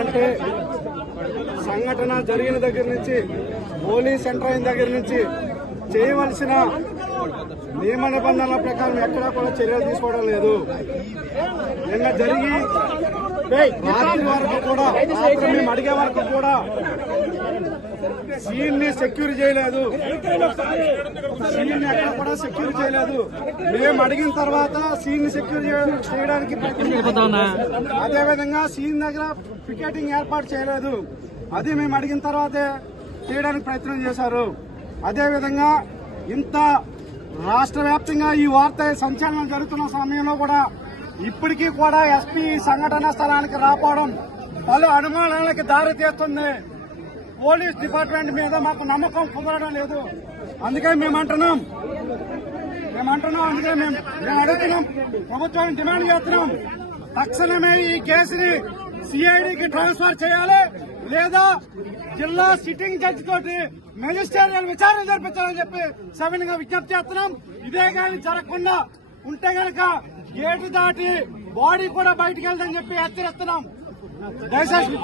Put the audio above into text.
అంటే సంఘటన జరిగిన దగ్గర నుంచి పోలీస్ సెంటర్ అయిన దగ్గర నుంచి చేయవలసిన నియమ నిబంధనల ప్రకారం ఎక్కడా కూడా చర్యలు తీసుకోవడం లేదు. నిన్న జరిగి రాత్రి వరకు కూడా మేము అడిగే వరకు కూడా సీన్ ని సెక్యూర్ చేయలేదు. సీన్ ఎక్కడ కూడా సెక్యూర్ చేయలేదు. మేము అడిగిన తర్వాత సీన్ ని సెక్యూర్ చేయడానికి అదేవిధంగా సీన్ దగ్గర పికెటింగ్ ఏర్పాటు చేయలేదు. అది మేము అడిగిన తర్వాతే చేయడానికి ప్రయత్నం చేశారు. అదేవిధంగా ఇంత రాష్ట్ర వ్యాప్తంగా ఈ వార్త సంచలనం జరుగుతున్న సమయంలో కూడా ఇప్పటికీ కూడా ఎస్పీ సంఘటన స్థలానికి రాపోవడం పలు అనుమానాలకు దారి తీస్తుంది. పోలీస్ డిపార్ట్మెంట్ మీద మాకు నమ్మకం కుదరడం లేదు. అందుకే మేము అందుకే మేము అడుగుతున్నాం, ప్రభుత్వాన్ని డిమాండ్ చేస్తున్నాం. తక్షణమే ఈ కేసుని సిఐడికి ట్రాన్స్ఫర్ చేయాలి, లేదా జిల్లా సిట్టింగ్ జడ్జి తోటి మెజిస్ట్రేరియల్ విచారణ జరిపించాలని చెప్పి సవినీయంగా విజ్ఞప్తి చేస్తున్నాం. ఇదే కానీ జరగకుండా ఉంటే గనక గేటు దాటి బాడీ కూడా బయటికి వెళ్దని చెప్పి హెచ్చరిస్తున్నాం. దయచేసి